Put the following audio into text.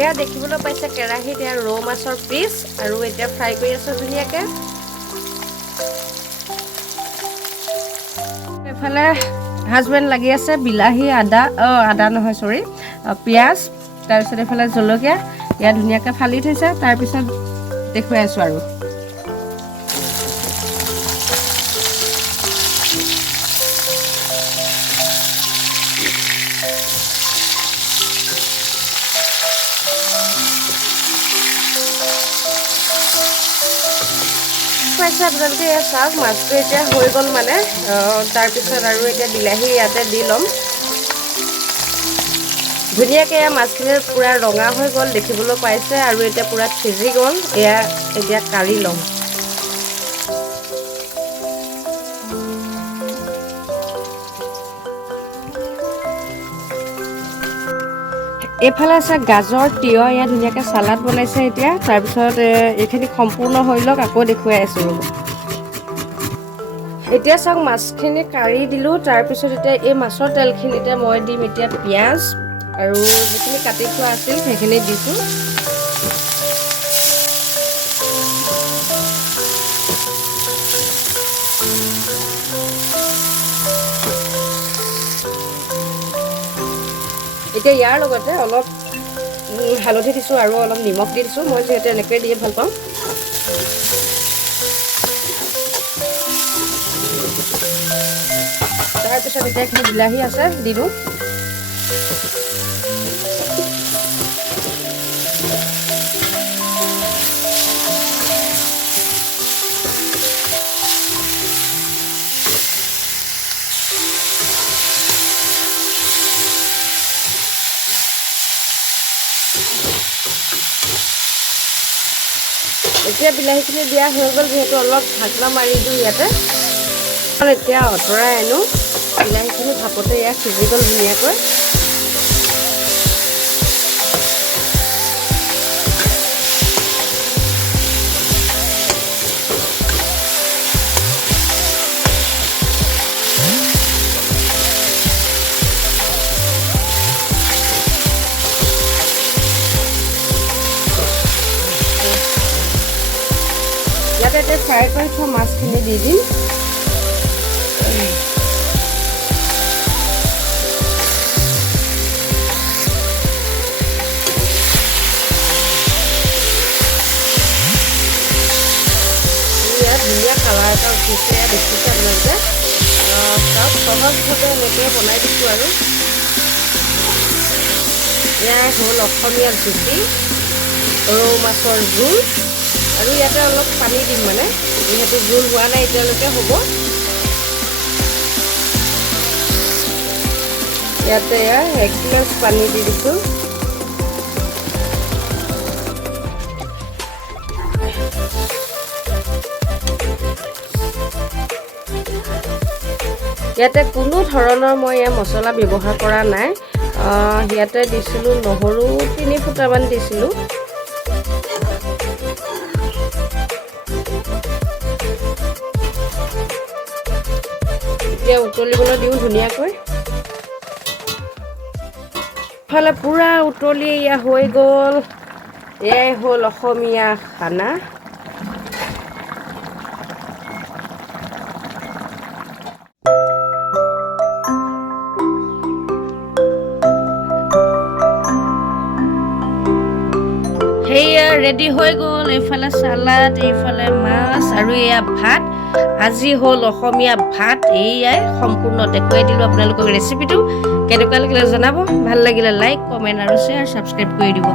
এয়া দেখিবলৈ পাইছে কেৰাহীত এয়া ৰৌ মাছৰ পিচ আৰু এতিয়া ফ্ৰাই কৰি আছোঁ ধুনীয়াকৈ। এফালে হাজবেণ্ড লাগি আছে বিলাহী আদা নহয় চৰি পিঁয়াজ, তাৰপিছত এইফালে জলকীয়া ইয়াত ধুনীয়াকৈ ফালি থৈছে। তাৰপিছত দেখুৱাই আছোঁ আৰু পাইছে আপোনালোকে। এয়া চাওক মাছটো এতিয়া হৈ গ'ল মানে। তাৰপিছত আৰু এতিয়া বিলাহী ইয়াতে দি ল'ম। ধুনীয়াকৈ এয়া মাছখিনি পূৰা ৰঙা হৈ গ'ল দেখিবলৈ পাইছে আৰু এতিয়া পূৰা সিজি গ'ল। এয়া এতিয়া কাঢ়ি ল'ম। এইফালে আছে গাজৰ তিয়ঁহ, এয়া ধুনীয়াকৈ চালাড বনাইছে এতিয়া। তাৰপিছত এইখিনি সম্পূৰ্ণ হৈ লওক আকৌ দেখুৱাই আছোঁ ৰ'ব। এতিয়া চাওক মাছখিনি কাঢ়ি দিলোঁ। তাৰপিছত এতিয়া এই মাছৰ তেলখিনিতে মই দিম এতিয়া পিঁয়াজ আৰু যিখিনি কাটি থোৱা আছিল সেইখিনি দিছোঁ। এতিয়া ইয়াৰ লগতে অলপ হালধি দিছোঁ আৰু অলপ নিমখ দি দিছোঁ। মই যিহেতু এনেকৈ দিয়ে ভাল পাওঁ। তাৰপিছত এতিয়া এইখিনি বিলাহী আছে দি দিওঁ। এতিয়া বিলাহীখিনি দিয়া হৈ গ'ল যিহেতু অলপ ঢাকনা মাৰি দিওঁ ইয়াতে। এতিয়া আঁতৰাই আনো। বিলাহীখিনি ভাপতে ইয়াত সিজি গ'ল ধুনীয়াকৈ। ইয়াতে এতিয়া ফ্ৰাই কৰি থোৱা মাছখিনি দি দিম। ধুনীয়া কালাৰ এটা উঠিছে দেখিছে আপোনালোকে। চাওক সহজভাৱে এনেকৈ বনাই দিছোঁ আৰু এয়া হ'ল অসমীয়া জুতি ৰৌ মাছৰ জোল। আৰু ইয়াতে অলপ পানী দিম মানে যিহেতু জোল হোৱা নাই এতিয়ালৈকে হ'ব। ইয়াতে 1 গিলাচ পানী দি দিছোঁ। ইয়াতে কোনো ধৰণৰ মই মছলা ব্যৱহাৰ কৰা নাই। ইয়াতে দিছিলোঁ নহৰু 3 ফুটামান দিছিলোঁ। এতিয়া উতলিবলৈ দিওঁ ধুনীয়াকৈ। ইফালে পূৰা উতলি এয়া হৈ গ'ল। এয়াই হ'ল অসমীয়া খানা। সেয়া ৰেডি হৈ গ'ল। এইফালে চালাড, এইফালে মাছ আৰু এয়া ভাত। আজি হ'ল অসমীয়া ভাত। এইয়াই সম্পূৰ্ণ দেখুৱাই দিলোঁ আপোনালোকক ৰেচিপিটো। কেনেকুৱা লাগিলে জনাব। ভাল লাগিলে লাইক, কমেণ্ট আৰু শ্বেয়াৰ, ছাবস্ক্ৰাইব কৰি দিব।